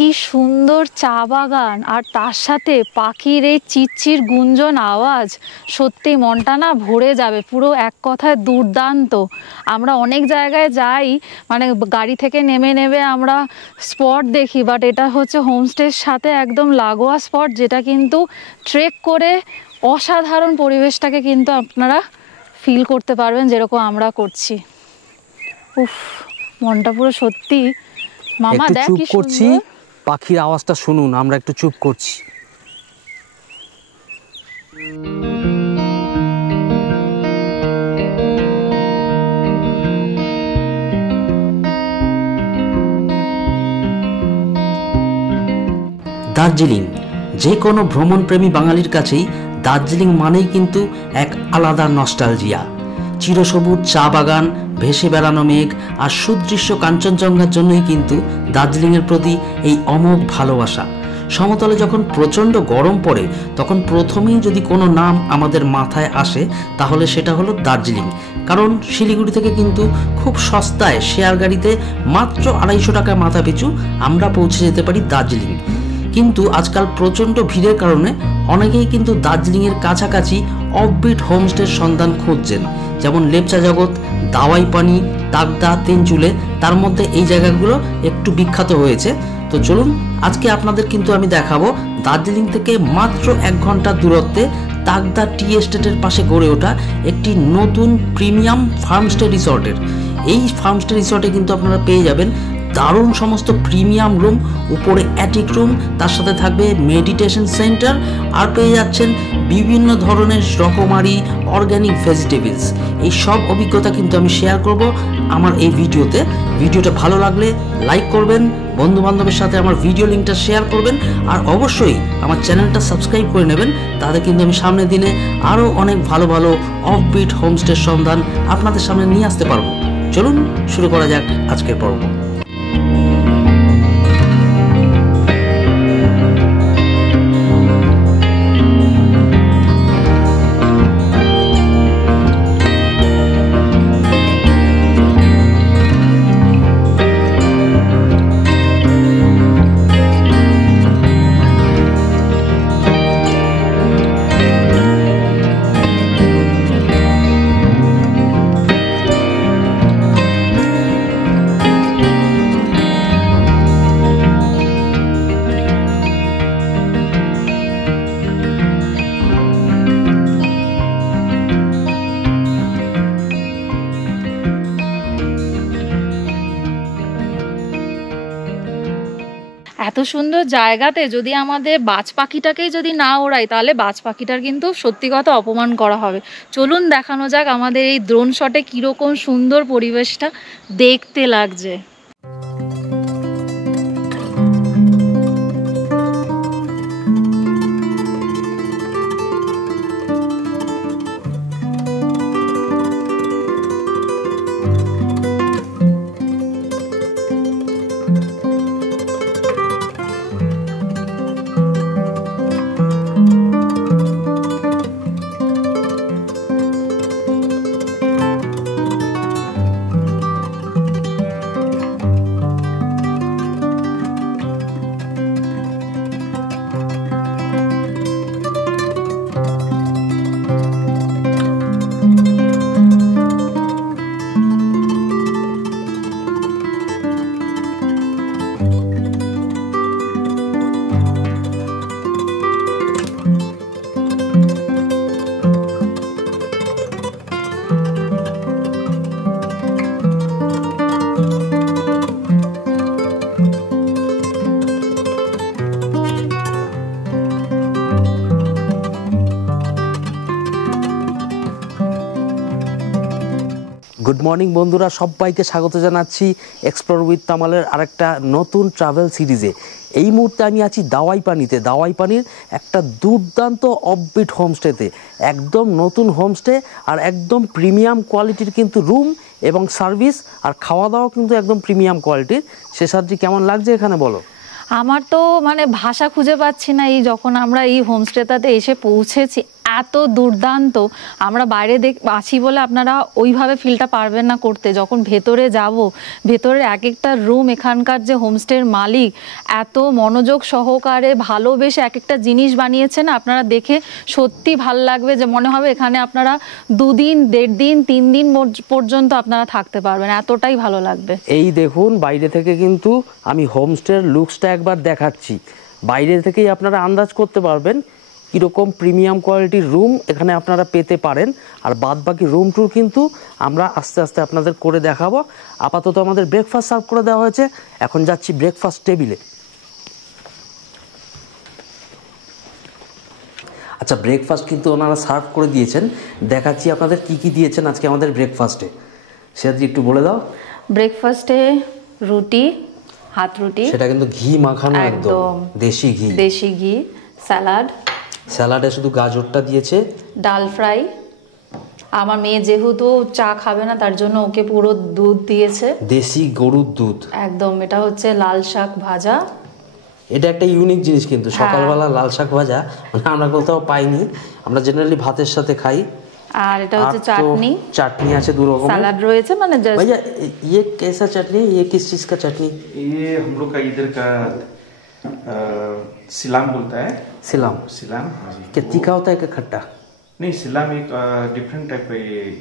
কি সুন্দর চা বাগান আর তার সাথে পাখির এই চিরচির গুঞ্জন আওয়াজ, সত্যি মনটা না ভরে যাবে। পুরো এক কথায় দুর্দান্ত। আমরা অনেক জায়গায় যাই, মানে গাড়ি থেকে নেমে নেমে আমরা স্পট দেখি, বাট এটা হচ্ছে হোমস্টের সাথে একদম লাগোয়া স্পট, যেটা কিন্তু ট্রেক করে অসাধারণ পরিবেশটাকে কিন্তু আপনারা ফিল করতে পারবেন, যেরকম আমরা করছি। উফ, মনটা পুরো সত্যি। মামা দেখ কি করছি, পাখির আওয়াজটা শুনুন, আমরা একটু চুপ করছি। দার্জিলিং, যে কোনো ভ্রমণপ্রেমী বাঙালির কাছেই দার্জিলিং মানেই কিন্তু এক আলাদা নস্টালজিয়া। চিরসবুজ চা বাগান, ভেসে বেড়ানো মেঘ আর সুদৃশ্য কাঞ্চনজঙ্ঘার জন্যই কিন্তু দার্জিলিংয়ের প্রতি এই অমোঘ ভালোবাসা। সমতলে যখন প্রচণ্ড গরম পড়ে তখন প্রথমেই যদি কোনো নাম আমাদের মাথায় আসে তাহলে সেটা হলো দার্জিলিং। কারণ শিলিগুড়ি থেকে কিন্তু খুব সস্তায় শেয়ার গাড়িতে মাত্র 250 টাকা মাথা পিছু আমরা পৌঁছে যেতে পারি দার্জিলিং। কিন্তু আজকাল প্রচণ্ড ভিড়ের কারণে অনেকেই কিন্তু দার্জিলিংয়ের কাছাকাছি অফবিট হোমস্টের সন্ধান খুঁজছেন, যেমন লেপচা জগৎ, দাওয়াই পানি, তাগদা, তেনচুলে। তার মধ্যে এই জায়গাগুলো একটু বিখ্যাত হয়েছে। তো চলুন আজকে আপনাদের কিন্তু আমি দেখাবো দার্জিলিং থেকে মাত্র 1 ঘন্টার দূরত্বে তাগদা টি এস্টেটের পাশে গড়ে ওঠা একটি নতুন প্রিমিয়াম ফার্মস্টে রিসর্টের। এই ফার্মস্টে রিসর্টে কিন্তু আপনারা পেয়ে যাবেন দারুণ সমস্ত প্রিমিয়াম রুম, উপরে অ্যাটিক রুম, তার সাথে থাকবে মেডিটেশন সেন্টার, আর পেয়ে যাচ্ছেন বিভিন্ন ধরনের রকমারি অর্গ্যানিক ভেজিটেবলস। এই সব অভিজ্ঞতা কিন্তু আমি শেয়ার করব আমার এই ভিডিওতে। ভিডিওটা ভালো লাগলে লাইক করবেন, বন্ধুবান্ধবের সাথে আমার ভিডিও লিঙ্কটা শেয়ার করবেন, আর অবশ্যই আমার চ্যানেলটা সাবস্ক্রাইব করে নেবেন। তাহলে কিন্তু আমি সামনের দিনে আরও অনেক ভালো ভালো অফবিট হোমস্টের সন্ধান আপনাদের সামনে নিয়ে আসতে পারবো। চলুন শুরু করা যাক আজকের পর্ব। এত সুন্দর জায়গাতে যদি আমাদের বাজ পাখিটাকেই যদি না ওড়াই, তাহলে বাজ পাখিটার কিন্তু সত্যি কথা অপমান করা হবে। চলুন দেখানো যাক আমাদের এই ড্রোন শটে কীরকম সুন্দর পরিবেশটা দেখতে লাগছে। গুড মর্নিং বন্ধুরা, সবাইকে স্বাগত জানাচ্ছি এক্সপ্লোর উইথ তামালের আরেকটা নতুন ট্রাভেল সিরিজে। এই মুহূর্তে আমি আছি দাওয়াই পানিতে। দাওয়াই পানির একটা দুর্দান্ত অফবিট হোমস্টেতে, একদম নতুন হোমস্টে আর একদম প্রিমিয়াম কোয়ালিটির কিন্তু রুম এবং সার্ভিস, আর খাওয়া দাওয়া কিন্তু একদম প্রিমিয়াম কোয়ালিটির। শেষাদ্রি, কেমন লাগছে এখানে বলো? আমার তো মানে ভাষা খুঁজে পাচ্ছি না। এই যখন আমরা এই হোমস্টেটাতে এসে পৌঁছেছি, এত দুর্দান্ত। আমরা বাইরে আছি বলে আপনারা ওইভাবে ফিলটা পারবেন না করতে, যখন ভেতরে যাব, ভেতরের এক একটা রুম এখানকার যে হোমস্টের মালিক এত মনোযোগ সহকারে ভালোবেসে এক একটা জিনিস বানিয়েছেন, আপনারা দেখে সত্যি ভাল লাগবে, যে মনে হবে এখানে আপনারা 2 দিন 1.5 দিন 3 দিন পর্যন্ত আপনারা থাকতে পারবেন, এতটাই ভালো লাগবে। এই দেখুন বাইরে থেকে কিন্তু আমি হোমস্টের লুকসটা একবার দেখাচ্ছি, বাইরে থেকেই আপনারা আন্দাজ করতে পারবেন কীরকম প্রিমিয়াম কোয়ালিটির রুম এখানে আপনারা পেতে পারেন। আর বাদ বাকি রুম ট্যুর কিন্তু আমরা আস্তে আস্তে আপনাদের করে দেখাবো। আপাতত আমাদের ব্রেকফাস্ট সার্ভ করে দেওয়া হয়েছে, এখন যাচ্ছি ব্রেকফাস্ট টেবিলে। আচ্ছা, ব্রেকফাস্ট কিন্তু ওনারা সার্ভ করে দিয়েছেন, দেখাচ্ছি আপনাদের কি কি দিয়েছেন আজকে আমাদের ব্রেকফাস্টে, সেটা একটু বলে দাও। ব্রেকফাস্টে রুটি, হাত রুটি, সেটা কিন্তু ঘি মাখানো, একদম দেশি ঘি, স্যালাডে শুধু গাজরটা দিয়েছে, ডাল ফ্রাই। আমার মেয়ে যেহেতু চা খাবে না তার জন্য ওকে পুরো দুধ দিয়েছে, দেশি গরুর দুধ একদম। এটা হচ্ছে লাল শাক ভাজা, এটা একটা ইউনিক জিনিস কিন্তু সকালবেলা লাল শাক ভাজা, মানে আমরা কোথাও পাইনি, আমরা জেনারেলি ভাতের সাথে খাই। আর এটা হচ্ছে চাটনি আছে 2 রকমের, স্যালাড রয়েছে। মানে भैया ये कैसा चटनी, ये किस चीज का चटनी? ये हम लोग का इधर का सिलाम बोलता है। सिलाम। क्या तीखा होता है क्या खट्टा? नहीं, सिलाम एक डिफरेंट टाइप का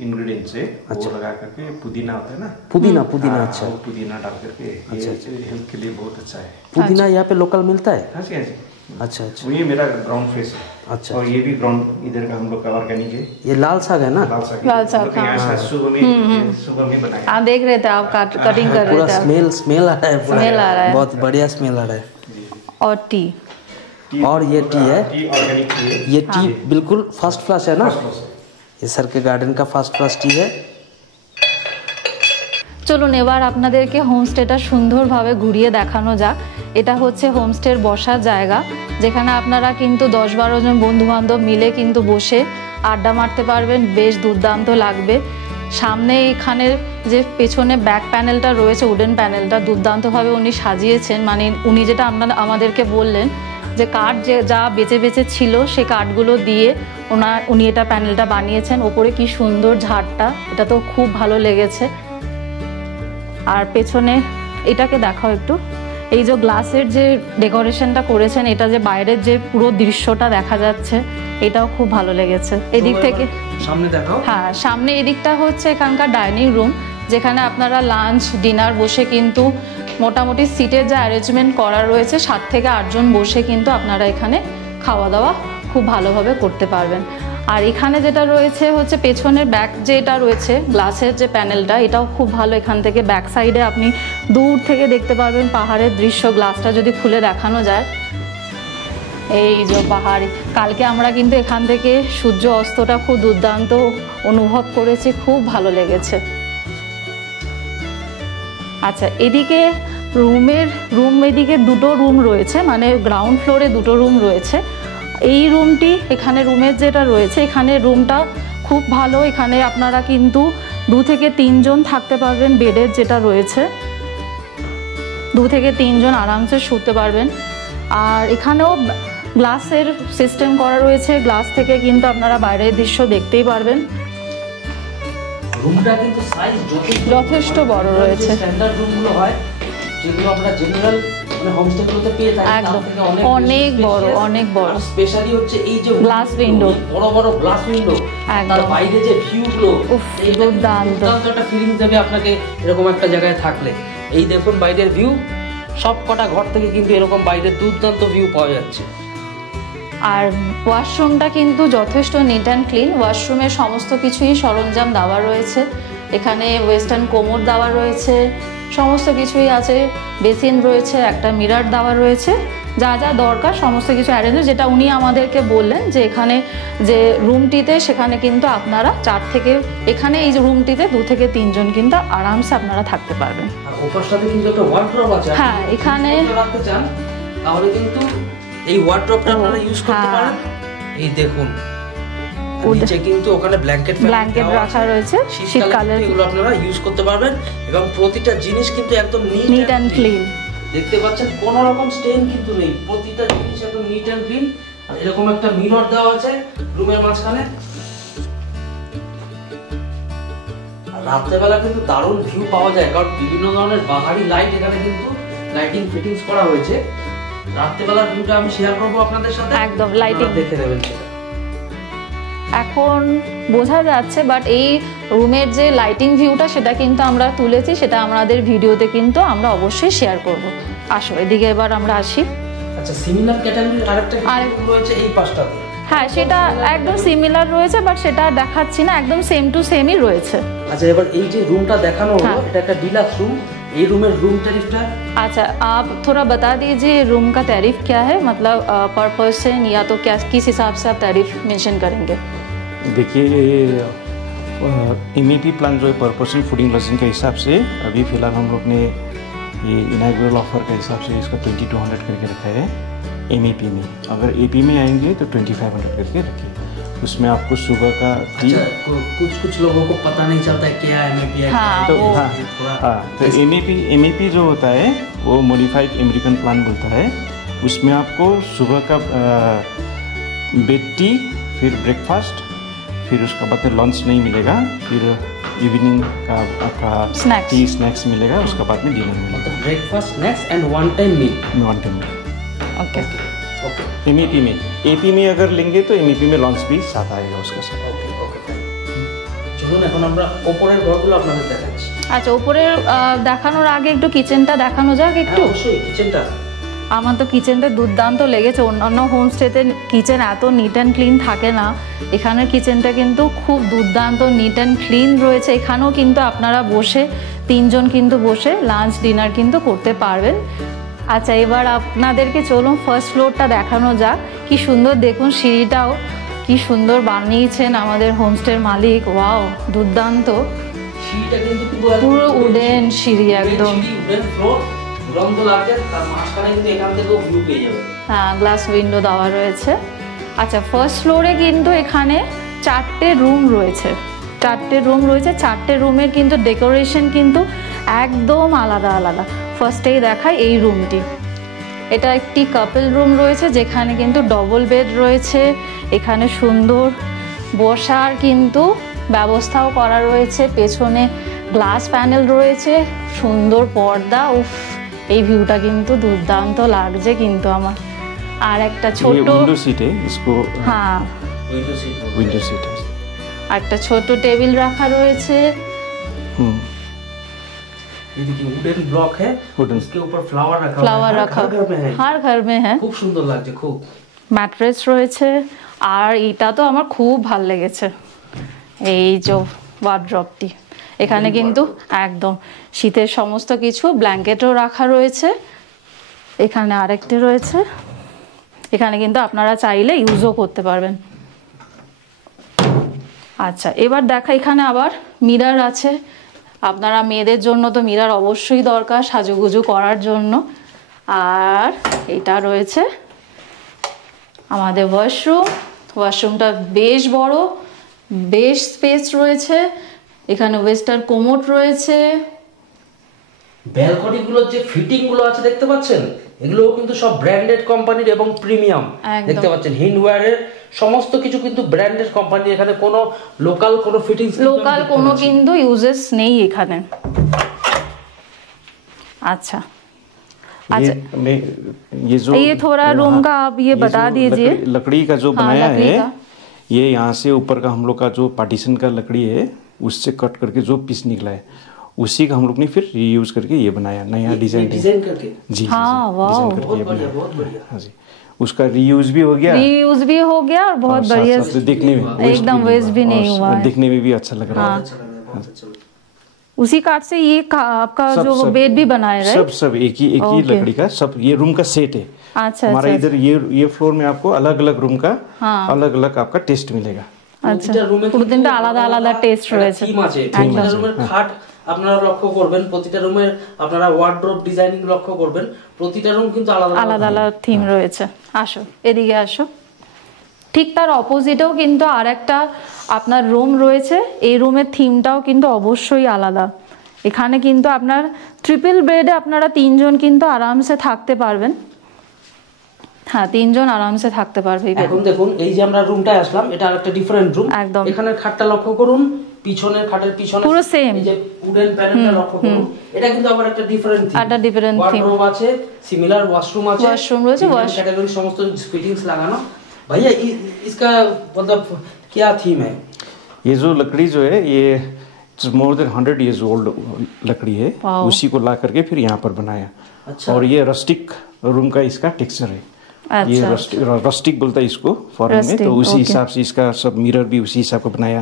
इंग्रेडिएंट्स है। अच्छा। वो लगा करके पुदीना होता है ना, पुदीना अच्छा, पुदीना डाल करके हेल्थ के लिए बहुत अच्छा है। पुदीना यहाँ पे लोकल मिलता है? हाँ जी। अच्छा। ये मेरा ग्राउंड फ्रेश है। अच्छा। और ये भी ग्राउंड इधर का हम लोग का ऑर्गेनिक है। ये लाल साग है ना? लाल साग सुबह में बनाया। आप देख रहे थे, आप कटिंग कर रहे थे, स्मेल आ रहा है, बहुत बढ़िया स्मेल आ रहा है। और टी ये टी है, ऑर्गेनिक टी है। ये टी बिल्कुल फर्स्ट क्लास है ना, ये सर के गार्डन का फर्स्ट क्लास टी है। চলুন এবার আপনাদেরকে হোমস্টেটা সুন্দরভাবে ঘুরিয়ে দেখানো যাক। এটা হচ্ছে হোমস্টের বসার জায়গা, যেখানে আপনারা কিন্তু 10-12 জন বন্ধুবান্ধব মিলে কিন্তু বসে আড্ডা মারতে পারবেন, বেশ দুর্দান্ত লাগবে। সামনে এখানে যে পেছনে ব্যাক প্যানেলটা রয়েছে, উডেন প্যানেলটা দুর্দান্তভাবে উনি সাজিয়েছেন। মানে উনি যেটা আমাদেরকে বললেন যে কাঠ যা বেঁচে ছিল সে কাঠগুলো দিয়ে উনি এটা প্যানেলটা বানিয়েছেন। ওপরে কি সুন্দর ঝাড়টা, এটা তো খুব ভালো লেগেছে। আর পেছনে এটাকে দেখাও একটু, এই যে গ্লাসের যে ডেকোরেশনটা করেছেন, এটা যে বাইরের যে পুরো দৃশ্যটা দেখা যাচ্ছে, এটাও খুব ভালো লেগেছে। এদিক থেকে সামনে দেখাও। হ্যাঁ, সামনে এদিকটা হচ্ছে এখানকার ডাইনিং রুম, যেখানে আপনারা লাঞ্চ ডিনার বসে কিন্তু মোটামুটি সিটের যে অ্যারেঞ্জমেন্ট করা রয়েছে 7 থেকে 8 জন বসে কিন্তু আপনারা এখানে খাওয়া দাওয়া খুব ভালোভাবে করতে পারবেন। আর এখানে যেটা রয়েছে হচ্ছে পেছনের ব্যাক যেটা রয়েছে গ্লাসের যে প্যানেলটা, এটাও খুব ভালো। এখান থেকে ব্যাক সাইডে আপনি দূর থেকে দেখতে পারবেন পাহাড়ের দৃশ্য। গ্লাসটা যদি খুলে দেখানো যায়, এই যে পাহাড়। কালকে আমরা কিন্তু এখান থেকে সূর্য অস্তটা খুব দুর্দান্ত অনুভব করেছি, খুব ভালো লেগেছে। আচ্ছা, এদিকে এদিকে 2টো রুম রয়েছে, মানে গ্রাউন্ড ফ্লোরে 2টো রুম রয়েছে। এই রুমটি, এখানে রুমের যেটা রয়েছে, এখানে রুমটা খুব ভালো। এখানে আপনারা কিন্তু 2 থেকে 3 জন থাকতে পারবেন, বেডের যেটা রয়েছে 2 থেকে 3 জন আরামসে শুতে পারবেন। আর এখানেও গ্লাসের সিস্টেম করা রয়েছে, গ্লাস থেকে কিন্তু আপনারা বাইরের দৃশ্য দেখতেই পারবেন। রুমটা কিন্তু সাইজ যথেষ্ট বড় রয়েছে। স্ট্যান্ডার্ড রুমগুলো হয় যেগুলো আমরা জেনারেল মানে হোমস্টেগুলোতে পেয়ে থাকি, একদম অনেক বড়। স্পেশালি হচ্ছে এই যে গ্লাস উইন্ডো, বড় গ্লাস উইন্ডো, তার বাইরে যে ভিউগুলো, এই দুর্দান্ত একটা ফিলিং দেবে আপনাকে এরকম একটা জায়গায় থাকলে। এই দেখুন বাইরের ভিউ, সব কটা ঘর থেকে কিন্তু এরকম বাইরের দুর্দান্ত ভিউ পাওয়া যাচ্ছে। আর ওয়াশরুমটা কিন্তু যথেষ্ট নিট অ্যান্ড ক্লিন। ওয়াশরুমের সমস্ত কিছুই সরঞ্জাম দেওয়া রয়েছে, এখানে ওয়েস্টার্ন কোমোড দেওয়া রয়েছে, সমস্ত কিছুই আছে। বেসিন রয়েছে, একটা মিরর দেওয়া রয়েছে, যা যা দরকার সমস্ত কিছু অ্যারেঞ্জ, যেটা উনি আমাদেরকে বললেন যে এখানে যে রুমটিতে, সেখানে কিন্তু আপনারা 4 থেকে, এখানে এই যে রুমটিতে 2 থেকে 3 জন কিন্তু আরামসে আপনারা থাকতে পারবেন। আর ওপাশটাতে কিন্তু একটা ওয়ার্ড্রপ আছে, হ্যাঁ এখানে রাখতে চান তাহলে কিন্তু এই ওয়ার্ড্রপটা আপনারা ইউজ করতে পারেন। এই দেখুন নিচে কিন্তু ওখানে ব্ল্যাঙ্কেট রাখা রয়েছে, শীতকালে এগুলো আপনারা ইউজ করতে পারবেন। এবং প্রতিটা জিনিস কিন্তু একদম নিট অ্যান্ড ক্লিন, দেখতে পাচ্ছেন কোনো রকম স্টেইন কিন্তু নেই, প্রতিটা জিনিস একদম নিট অ্যান্ড ক্লিন। আর এরকম একটা মিরর দেওয়া আছে রুমের মাঝখানে। আর রাত্রেবেলা কিন্তু দারুণ ভিউ পাওয়া যায়, কারণ বিভিন্ন ধরনের বাহারি লাইট এখানে কিন্তু লাইটিং ফিটিংস করা হয়েছে। রাত্রেবেলার ভিউটা আমি শেয়ার করবো আপনাদের সাথে, একদম লাইটিং দেখে নেবেন সেটা। এখন বোঝা যাচ্ছে, বাট এই রুমের যে লাইটিং ভিউটা সেটা কিন্তু আমরা তুলেছি, সেটা আমাদের ভিডিওতে কিন্তু আমরা অবশ্যই শেয়ার করব। আসো এদিকে এবার আমরা আসি। আচ্ছা, সিমিলার ক্যাটাগরির আরেকটা রুম রয়েছে এই পাশটাতে। হ্যাঁ, সেটা একদম সিমিলার রয়েছে, বাট সেটা দেখাচ্ছি না, একদম সেম টু সেমই রয়েছে। আচ্ছা, এবার এই যে রুমটা দেখানো হলো, এটা একটা ডিলাক্স রুম। এই রুমের রুম ট্যারিফটা अच्छा, आप थोड़ा बता दीजिए रूम का टैरिफ क्या है, मतलब पर पर्सन या तो क्या किस हिसाब से आप टैरिफ मेंशन करेंगे? देखिए ये इम्यूनिटी प्लान जो है पर पर्सन फूडिंग लॉजिंग के हिसाब से अभी फ़िलहाल हम लोग ने ये इनाग्रल ऑफर के हिसाब से इसका 2200 करके रखा है MEP में। अगर AP में आएंगे तो 2500 करके रखिए। उसमें आपको सुबह का टी। अच्छा, कुछ लोगों को पता नहीं चलता है क्या MEP है। हाँ, तो वो- तो MEP जो होता है वो मॉडिफाइड अमेरिकन प्लान बोलता है। उसमें आपको सुबह का बेड टी, फिर ब्रेकफास्ट, फिर उसका बाद में लंच नहीं मिलेगा, फिर इवनिंग का आपका Snacks. टी स्नैक्स मिलेगा, उसका बाद में डिनर मिलेगा। मतलब breakfast, snacks and one time meal. One time में ओके, ओके MEP में AP में अगर लेंगे तो MEP में लंच भी साथ आएगा उसका साथ। ওকে ওকে চলুন এখন আমরা উপরের ঘরগুলো আপনাদের দেখাচ্ছি। আচ্ছা, উপরের দেখানোর আগে একটু কিচেনটা দেখানো যাক একটু। অবশ্যই কিচেনটা। আমার তো কিচেনটা দুর্দান্ত লেগেছে। অন্যান্য হোমস্টেতে কিচেন এত নিট অ্যান্ড ক্লিন থাকে না, এখানের কিচেনটা কিন্তু খুব দুর্দান্ত নিট অ্যান্ড ক্লিন রয়েছে। এখানেও কিন্তু আপনারা বসে 3 জন কিন্তু বসে লাঞ্চ ডিনার কিন্তু করতে পারবেন। আচ্ছা, এবার আপনাদেরকে চলুন ফার্স্ট ফ্লোরটা দেখানো যাক। কি সুন্দর দেখুন, সিঁড়িটাও কি সুন্দর বানিয়েছেন আমাদের হোমস্টের মালিক। ওয়াও, দুর্দান্ত, সিঁড়িটা কিন্তু পুরো উডেন সিঁড়ি একদম। উডেন ফ্লোর, দুরন্ত লাগছে। তার মাঝখানে কিন্তু এখান থেকেও ভিউ পেয়ে যাবে। হ্যাঁ, গ্লাস উইন্ডো দেওয়া রয়েছে। আচ্ছা, ফার্স্ট ফ্লোরে কিন্তু এখানে 4টে রুম রয়েছে। 4টে রুমের কিন্তু ডেকোরেশন কিন্তু একদম আলাদা আলাদা। ফার্স্টেই দেখাই এই রুমটি। এটা একটি কাপল রুম রয়েছে, যেখানে কিন্তু ডবল বেড রয়েছে। এখানে সুন্দর বসার কিন্তু ব্যবস্থাও করা রয়েছে। পেছনে গ্লাস প্যানেল রয়েছে, সুন্দর পর্দা। উফ, এই ভিউটা কিন্তু দুর্দান্ত লাগছে কিন্তু আমার। আর একটা ये ছোট, विंडो सीट है, इसको হ্যাঁ, উইন্ডো সিট। विंडो सीट है। একটা ছোট টেবিল রাখা রয়েছে। এদিকে উডেন ব্লক है, Wooden। उसके ऊपर फ्लावर रखा ফ্লাওয়ার हुआ है। রাখা, हर घर में है। হার ঘর মে হ্যাঁ। খুব সুন্দর লাগছে খুব। ম্যাট্রেস রয়েছে। আর এটা তো আমার খুব ভাল লেগেছে, এই যে ওয়ার্ড্রপটি। এখানে কিন্তু একদম শীতের সমস্ত কিছু, ব্ল্যাঙ্কেটও রাখা রয়েছে। এখানে আরেকটি রয়েছে, এখানে কিন্তু আপনারা চাইলে ইউজও করতে পারবেন। আচ্ছা, এবার দেখা, এখানে আবার মিরর আছে। আপনারা মেয়েদের জন্য তো মিরর অবশ্যই দরকার সাজুগুজু করার জন্য। আর এটা রয়েছে আমাদের ওয়াশরুমটা বেশ বড়, বেশ স্পেস রয়েছে। এখানে ওয়েস্টার্ন কোমোড রয়েছে। ব্যালকনি গুলোর যে ফিটিং গুলো আছে দেখতে পাচ্ছেন, এগুলো কিন্তু সব ব্র্যান্ডেড কোম্পানির এবং প্রিমিয়াম। একদম। দেখতে পাচ্ছেন হিন্ডওয়্যারের সমস্ত কিছু কিন্তু ব্র্যান্ডেড কোম্পানি। এখানে কোনো লোকাল কোনো ফিটিংস, লোকাল কোনো কিন্তু ইউজেস নেই এখানে। আচ্ছা अच्छा, ये जो ये थोड़ा रूम का आप ये बता जो दीजिए। लकड़ी का जो हाँ, बनाया लकड़ी है, का। ये यहाँ से ऊपर का हम लोग का जो पार्टीशन का लकड़ी है, उससे कट करके जो पीस निकला है, उसी का हम लोग ने फिर रीयूज करके ये बनाया, नया डिजाइन डिजाइन करके। जी हाँ, वाह, डिजाइन करके बहुत ये बढ़िया बनाया। बहुत बढ़िया। हाँ जी, उसका रीयूज भी हो गया रीयूज भी हो गया और बहुत और बढ़िया, साथ-साथ देखने में एकदम वेस्ट भी नहीं हुआ है। दिखने में भी अच्छा लग रहा है। अच्छा लग रहा है, बहुत अच्छा लग रहा है। उसी काठ से ये आपका सब- जो सब- बेड भी बनाया है, सब एक ही Okay। लकड़ी का सब। ये रूम का सेट है अच्छा हमारा। अच्छा इधर ये फ्लोर में आपको अलग अलग रूम का हाँ। अलग अलग आपका टेस्ट मिलेगा। আচ্ছা, প্রতিটা রুমে পুরো দিনটা আলাদা আলাদা টেস্ট রয়েছে। থিম আছে। প্রতিটা রুমের খাট আপনারা লক্ষ্য করবেন, প্রতিটা রুমের আপনারা ওয়ার্ড্রোব ডিজাইনিং লক্ষ্য করবেন। প্রতিটা রুম কিন্তু আলাদা আলাদা আলাদা থিম রয়েছে। আসো এদিকে আসো। ঠিক তার অপোজিটেও কিন্তু আরেকটা আপনার রুম রয়েছে। এই রুমের থিমটাও কিন্তু অবশ্যই আলাদা। এখানে কিন্তু আপনার ট্রিপল বেডে আপনারা 3 জন কিন্তু আরামসে থাকতে পারবেন। হ্যাঁ 3 জন আরামসে থাকতে পারবে এই এখন দেখুন এই যে আমরা রুমটায় আসলাম, এটা আরেকটা ডিফারেন্ট রুম। একদম। এখানে খাটটা লক্ষ্য করুন, পিছনের খাটের পিছনে পুরো সেম এই যে উডেন প্যানেলটা লক্ষ্য করুন, এটা কিন্তু আবার একটা ডিফারেন্ট থিম। একটা ডিফারেন্ট থিম, ওয়ার্ডরোব আছে, সিমিলার ওয়াশরুম আছে, ওয়াশরুম রয়েছে, ওয়াশ कैटेगरी समस्त फिटिंग्स लगाना। भैया इसका मतलब क्या थीम है? ये जो लकड़ी जो है ये मोर देन 100 इयर्स ओल्ड लकड़ी है, उसी को ला करके फिर यहाँ पर बनाया। अच्छा। और ये रस्टिक रूम का इसका टेक्सचर है। अच्छा। ये रस्टिक बोलता है इसको फॉरेन में, तो उसी हिसाब से इसका सब मिरर भी उसी हिसाब का बनाया,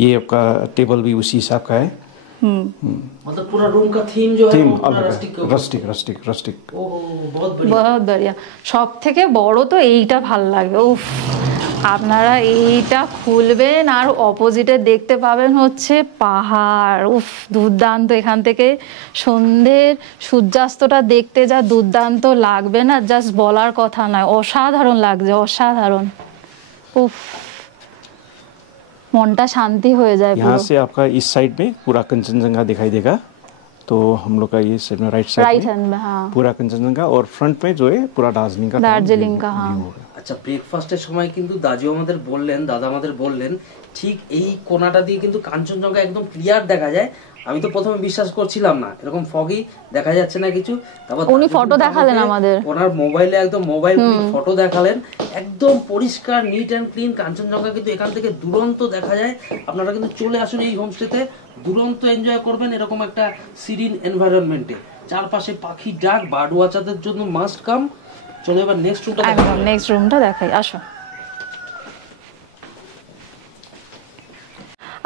ये आपका टेबल भी उसी हिसाब का है। मतलब पूरा रूम का थीम जो है थीम वो पूरा अलग रस्टिक है, रस्टिक रस्टिक रस्टिक। ओह बहुत बढ़िया। বহুত বড়িয়া। সব থেকে বড় তো এইটা ভাল লাগবে। উফ, আপনারা এইটা খুলবেন আর অপোজিটে দেখতে পাবেন হচ্ছে পাহাড়। উফ দুর্দান্ত, এখান থেকে সন্ধ্যের সূর্যাস্তটা দেখতে যা দুর্দান্ত লাগবে না, জাস্ট বলার কথা নয়, অসাধারণ লাগছে, অসাধারণ। উফ, মনটা শান্তি হয়ে যায় यहाँ পুরো। से आपका इस साइड में पूरा कंचनजंगा दिखाई देगा, तो हम लोग का ये साइड में राइट साइड राइट में हैंड में, हाँ पूरा कंचनजंगा, और फ्रंट में जो है पूरा दार्जिलिंग का दार्जिलिंग का, हाँ। view होगा। আচ্ছা, ব্রেকফাস্টের সময় কিন্তু দাদু আমাদের বললেন, দাদা আমাদের বললেন, ঠিক এই কোণাটা দিয়ে কিন্তু কাঞ্চনজঙ্ঘা একদম ক্লিয়ার দেখা যায়। আমি তো প্রথমে বিশ্বাস করছিলাম না, এরকম ফগি দেখা যাচ্ছে না কিছু। তারপর উনি ফটো দেখালেন আমাদের, ওনার মোবাইলে একদম মোবাইল ফটো দেখালেন, একদম পরিষ্কার নিট অ্যান্ড ক্লিন কাঞ্চনজঙ্ঘা কিন্তু এখান থেকে দুরন্ত দেখা যায়। আপনারা কিন্তু চলে আসুন এই হোমস্টেতে, দুরন্ত এনজয় করবেন এরকম একটা সিরিন এনভায়রনমেন্টে। চারপাশে পাখির ডাক, বার্ড ওয়াচারদের জন্য মাস্ট কাম। চলো এবার নেক্সট রুমটা একদম নেক্সট রুমটা দেখাই, আসো।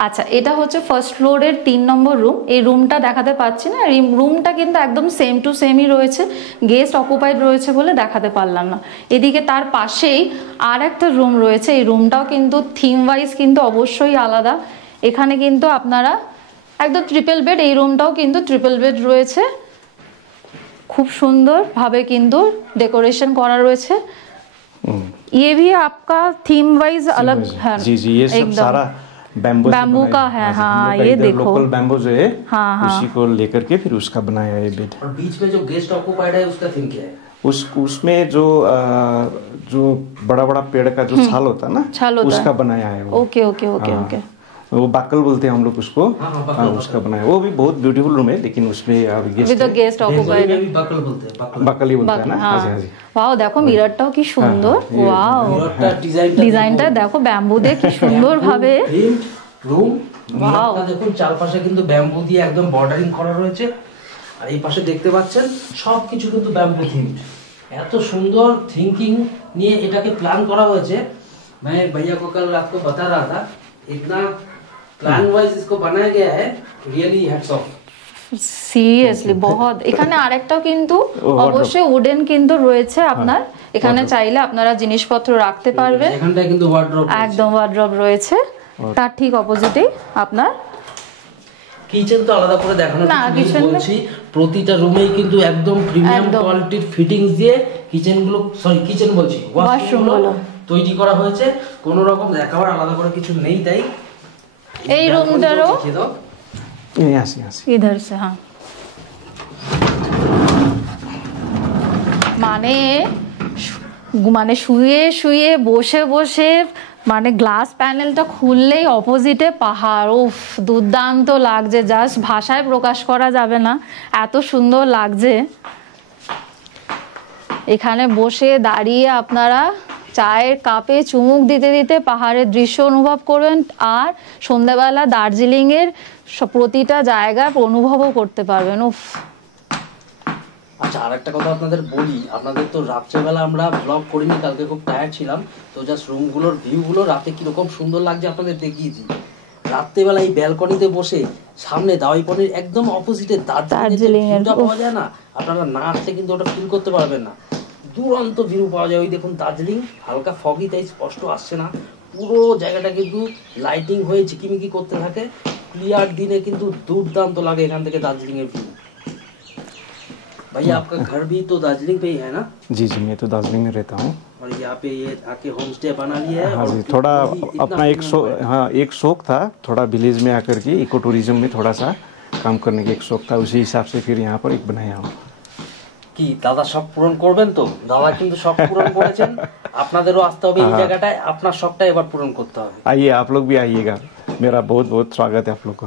আচ্ছা, এটা হচ্ছে ফার্স্ট ফ্লোরের 3 নম্বর রুম। এই রুমটা দেখাতে পাচ্ছি না, এই রুমটা কিন্তু একদম সেম টু সেমই রয়েছে, গেস্ট অকুপাইড রয়েছে বলে দেখাতে পারলাম না। এদিকে তার পাশেই আর একটা রুম রয়েছে, এই রুমটাও কিন্তু থিম ওয়াইজ কিন্তু অবশ্যই আলাদা। এখানে কিন্তু আপনারা একদম ট্রিপল বেড, এই রুমটাও কিন্তু ট্রিপল বেড রয়েছে, খুব সুন্দর ভাবে কিন্তু डेकोरेशन करा রয়েছে। ये भी आपका थीम वाइज अलग है। जी जी, ये सब सारा बैम्बू का है, हाँ ये देखो लोकल बैम्बू जो है, हाँ हाँ, उसी को लेकर के फिर उसका बनाया है बेड। और बीच में जो गेस्ट ऑक्यूपाइड है उसका थीम क्या है? उसमें जो बड़ा बड़ा पेड़ का जो छाल होता है ना, उसका बनाया है वो। ओके ओके ओके ओके, वो बाकल बोलते हैं हम लोग उसको, हाँ उसका बनाया। वो भी बहुत ब्यूटीफुल रूम है, लेकिन उसमें गेस्ट ऑक्यूपाइड बाकल बोलते हैं, बाकल ही बोलते हैं ना। हाँ जी हाँ जी। वाओ देखो मिररটাও কি সুন্দর, ওয়াও ডিজাইনটা দেখো ব্যাম্বু দিয়ে কি সুন্দর ভাবে রুম। মিররটা দেখুন চারপাশে কিন্তু ব্যাম্বু দিয়ে একদম বর্ডারিং করা রয়েছে, আর এই পাশে দেখতে পাচ্ছেন সবকিছু কিন্তু ব্যাম্বু থিম। এত সুন্দর থিঙ্কিং নিয়ে এটাকে প্ল্যান করা হয়েছে। मैं भैया को कल रात को बता रहा था, इतना প্ল্যান ওয়াইজ इसको बनाया गया है, रियली हैट्स ऑफ। সিরিয়াসলি বহুত। এখানে আরেকটাও কিন্তু অবশ্যই উডেন কিন্তু রয়েছে আপনার, এখানে চাইলে আপনারা জিনিসপত্র রাখতে পারবেন। এখানটা কিন্তু ওয়ার্ডরোব, একদম ওয়ার্ডরোব রয়েছে। তার ঠিক অপোজিটেই আপনার কিচেন তো আলাদা করে দেখানো বলছি, প্রতিটা রুমেই কিন্তু একদম প্রিমিয়াম কোয়ালিটির ফিটিংস দিয়ে কিচেন বলছি ওয়াশরুমগুলো তৈরি করা হয়েছে। কোনো রকম দেখাবার আলাদা করে কিছু নেই। তাই এই রুমটারও इधर से, हाँ মানে শুয়ে শুয়ে বসে বসে মানে গ্লাস প্যানেলটা খুললেই অপোজিটে পাহাড়। উফ দুর্দান্ত লাগছে, জাস্ট ভাষায় প্রকাশ করা যাবে না, এত সুন্দর লাগছে। এখানে বসে দাঁড়িয়ে আপনারা চায়ের কাপে চুমুক দিতে দিতে পাহাড়ের দৃশ্য অনুভব করবেন, আর সন্ধ্যাবেলা দার্জিলিংয়ের প্রতিটা জায়গার অনুভবও করতে পারবেন। উফ। আচ্ছা, আরেকটা কথা আপনাদের বলি, আপনাদের তো রাত্রেবেলা আমরা ব্লগ করিনি, কালকে খুব টায়ার্ড ছিলাম, তো জাস্ট রুমগুলোর ভিউগুলো রাতে কিরকম সুন্দর লাগছে আপনাদের দেখিয়েছি। রাত্রেবেলা এই ব্যালকনিতে বসে সামনে দাওয়াইপনির একদম অপোজিটে দার্জিলিং ভিউটা পাওয়া যায় না, আপনারা না আসলে কিন্তু ওটা ফিল করতে পারবেন না। দুরন্ত ভিউ পাওয়া যায়। ওই দেখুন দার্জিলিং হালকা ফগি, তাই স্পষ্ট আসছে না, পুরো জায়গাটা কিন্তু লাইটিং হয়ে ঝিকিমিকি করতে থাকে। ক্লিয়ার দিনে কিন্তু দুর্দান্ত লাগে এখান থেকে দার্জিলিং এর ভিউ। भैया आपका घर भी तो दार्जिलिंग पे ही है ना? जी जी, मैं तो दार्जिलिंग में रहता हूँ, और यहाँ पे ये आके होम स्टे बना लिया है। हाँ जी, थोड़ा अपना एक शौक था, थोड़ा विलेज में आकर के इको टूरिज्म में थोड़ा सा काम करने का एक शौक था, उसी हिसाब से फिर यहाँ पर एक बनाया हूँ। কি দাদা সব পূরণ করবেন তো? দাদা কিন্তু সব পূরণ করেছেন, আপনাদেরও আসতে হবে এই জায়গাটায়, আপনার সবটা এবার পূরণ করতে হবে। आइए आप लोग भी आइएगा, मेरा बहुत बहुत स्वागत है आप लोग को।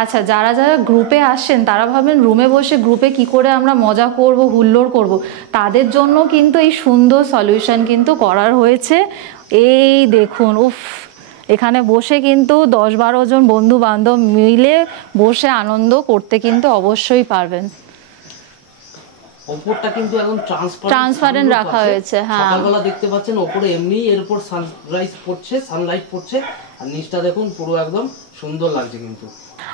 আচ্ছা, যারা যারা গ্রুপে আসেন তারা ভাবেন রুমে বসে গ্রুপে কি করে আমরা মজা করব, হুল্লোড় করব, তাদের জন্য কিন্তু এই সুন্দর সলিউশন কিন্তু করার হয়েছে। এই দেখুন, উফ, এখানে বসে কিন্তু 10-12 জন বন্ধু বান্ধব মিলে বসে আনন্দ করতে কিন্তু অবশ্যই পারবেন। ওপরটা কিন্তু একদম ট্রান্সপারেন্ট রাখা হয়েছে। হ্যাঁ, সকালবেলা দেখতে পাচ্ছেন ওপরে এমনি এর উপর সানরাইজ পড়ছে, সানলাইট পড়ছে, আর নিচটা দেখুন পুরো একদম সুন্দর লাগছে কিন্তু।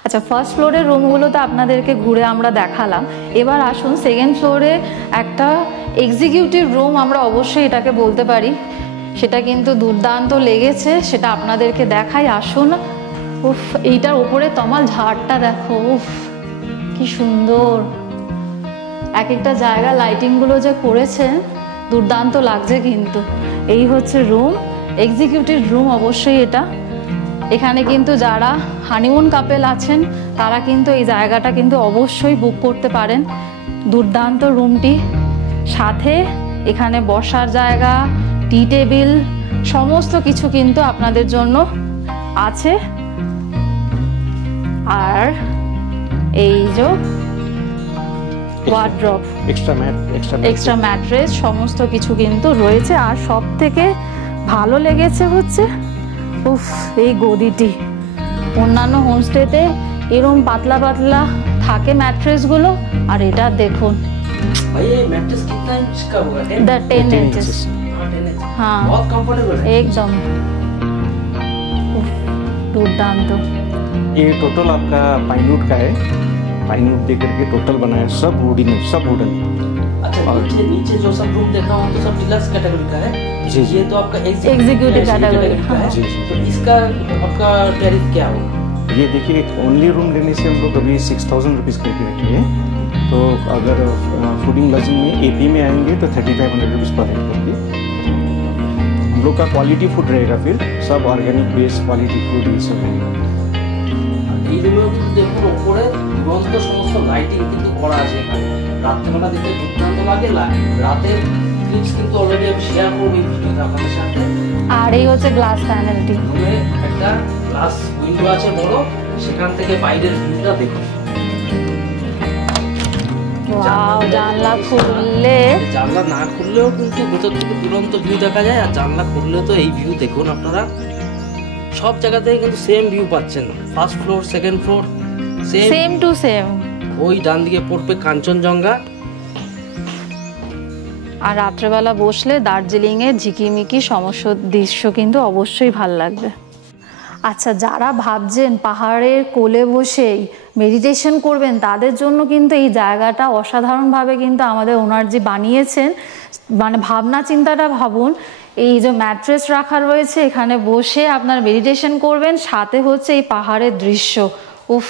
আচ্ছা, ফার্স্ট ফ্লোরের রুমগুলো তো আপনাদেরকে ঘুরে আমরা দেখালাম। এবার আসুন সেকেন্ড ফ্লোরে একটা এক্সিকিউটিভ রুম, আমরা অবশ্যই এটাকে বলতে পারি, সেটা কিন্তু দুর্দান্ত লেগেছে, সেটা আপনাদেরকে দেখাই। আসুন। উফ, এইটার উপরে তমাল ঝাড়টা দেখো, উফ কি সুন্দর। এক একটা জায়গা লাইটিংগুলো যে করেছেন দুর্দান্ত লাগছে কিন্তু। এই হচ্ছে রুম, এক্সিকিউটিভ রুম অবশ্যই এটা। এখানে কিন্তু যারা হানিমুন কাপেল আছেন তারা কিন্তু এই জায়গাটা কিন্তু অবশ্যই বুক করতে পারেন। দুর্দান্ত রুমটি, সাথে এখানে বসার জায়গা, টি টেবিল, সমস্ত কিছু কিন্তু আপনাদের জন্য আছে। আর এই যে ওয়ার্ড্রপ, এক্সট্রা ম্যাট্রেস, সমস্ত কিছু কিন্তু রয়েছে। আর সব থেকে ভালো লেগেছে হচ্ছে উফ এই গদিটি। অন্যান্য হোমস্টেতে এরকম পাতলা পাতলা থাকে ম্যাট্রেসগুলো, আর এটা দেখুন भाई ये मैट्रेस कितना इंच का होगा? 10 इंचेस। हाँ, बहुत कंफर्टेबल है एकदम दुर्दांत। ये टोटल आपका पाइनवुड का है, पाइनवुड दे करके टोटल बनाया, सब वुडन, सब वुडन। अच्छा, नीचे नीचे जो सब रूम देखा हूँ तो सब डिलक्स कैटेगरी का है जी। ये तो आपका एग्जीक्यूटिव कैटेगरी का है। जी, जी। तो इसका आपका टैरिफ क्या होगा? ये देखिए, ओनली रूम लेने से हम लोग अभी 6000 रुपीज़ करके रखे हैं। तो अगर फूडिंग लॉजिंग में एपी में आएंगे तो 3500 रुपीज़ पर हेड करके। हम लोग का क्वालिटी फूड रहेगा, फिर सब ऑर्गेनिक बेस्ड क्वालिटी फूड ये सब रहेगा। এই রুমেও কিন্তু দেখুন ওপরে দুরন্ত সমস্ত লাইটিং কিন্তু করা আছে এখানে। রাত্রেবেলা দেখতে দুর্দান্ত লাগে। রাতের ক্লিপস কিন্তু অলরেডি আমি শেয়ার করবো এই ভিডিওতে আপনাদের সাথে। আর এই হচ্ছে গ্লাস প্যানেলটি। রুমে একটা গ্লাস উইন্ডো আছে বড়, সেখান থেকে বাইরের ভিউটা দেখুন। ওয়াও, জানলা খুললে, জানলা না খুললেও কিন্তু ভেতর থেকে দুরন্ত ভিউ দেখা যায়, আর জানলা খুললে তো এই ভিউ দেখুন আপনারা। সব জায়গা থেকে কিন্তু সেম ভিউ পাচ্ছেন, first floor, second floor, same to same. ওই ডান দিকে পড়বে কাঞ্চনজঙ্ঘা। আর রাত্রেবেলা বসলে দার্জিলিংয়ের ঝিকিমিকি সমস্ত দৃশ্য কিন্তু অবশ্যই ভাল লাগবে। আচ্ছা, যারা ভাবছেন পাহাড়ের কোলে বসেই মেডিটেশন করবেন তাদের জন্য কিন্তু এই জায়গাটা অসাধারণভাবে কিন্তু আমাদের ওনারজি বানিয়েছেন। মানে ভাবনা চিন্তাটা ভাবুন, এই যে ম্যাট্রেস রাখা রয়েছে, এখানে বসে আপনার মেডিটেশন করবেন, সাথে হচ্ছে এই পাহাড়ের দৃশ্য। উফ,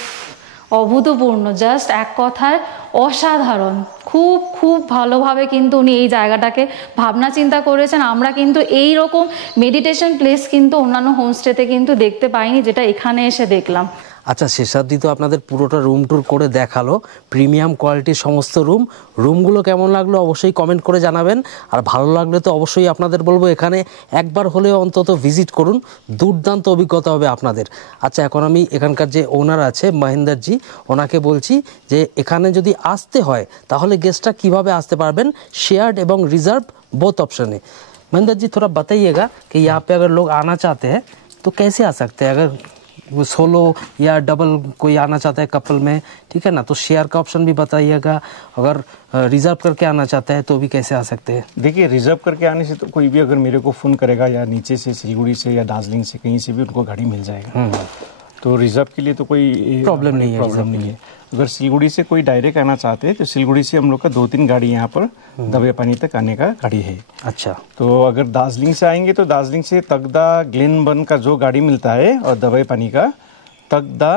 অভূতপূর্ণ, জাস্ট এক কথায় অসাধারণ। খুব খুব ভালোভাবে কিন্তু উনি এই জায়গাটাকে ভাবনা চিন্তা করেছেন। আমরা কিন্তু এই রকম মেডিটেশন প্লেস কিন্তু অন্যান্য হোমস্টেতে কিন্তু দেখতে পাইনি, যেটা এখানে এসে দেখলাম। আচ্ছা, শেষাব্দি তো আপনাদের পুরোটা রুম ট্যুর করে দেখালো, প্রিমিয়াম কোয়ালিটির সমস্ত রুমগুলো কেমন লাগলো অবশ্যই কমেন্ট করে জানাবেন। আর ভালো লাগলে তো অবশ্যই আপনাদের বলবো এখানে একবার হলেও অন্তত ভিজিট করুন, দুর্দান্ত অভিজ্ঞতা হবে আপনাদের। আচ্ছা, এখন আমি এখানকার যে ওনার আছে মহেন্দ্রজি, ওনাকে বলছি যে এখানে যদি আসতে হয় তাহলে গেস্টরা কিভাবে আসতে পারবেন, শেয়ার্ড এবং রিজার্ভ বোথ অপশনে। महेंद्र जी थोड़ा बताइएगा कि यहाँ पे अगर लोग आना चाहते हैं तो कैसे आ सकते हैं? अगर वो सोलो या डबल कोई आना चाहता है कपल में, ठीक है ना, तो शेयर का ऑप्शन भी बताइएगा। अगर रिजर्व करके आना चाहता है तो भी कैसे आ सकते हैं? देखिए, रिजर्व करके आने से तो कोई भी अगर मेरे को फ़ोन करेगा या नीचे से सिलीगुड़ी से या दार्जिलिंग से कहीं से भी उनको गाड़ी मिल जाएगा। तो रिजर्व के लिए तो कोई प्रॉब्लम नहीं है। अगर सिलीगुड़ी से कोई डायरेक्ट आना चाहते हैं तो सिलीगुड़ी से हम लोग का 2-3 गाड़ी यहाँ पर दबे पानी तक आने का गाड़ी है। अच्छा, तो अगर दार्जिलिंग से आएंगे तो दार्जिलिंग से तगदा ग्लेनबर्न का जो गाड़ी मिलता है और दबे पानी का तगदा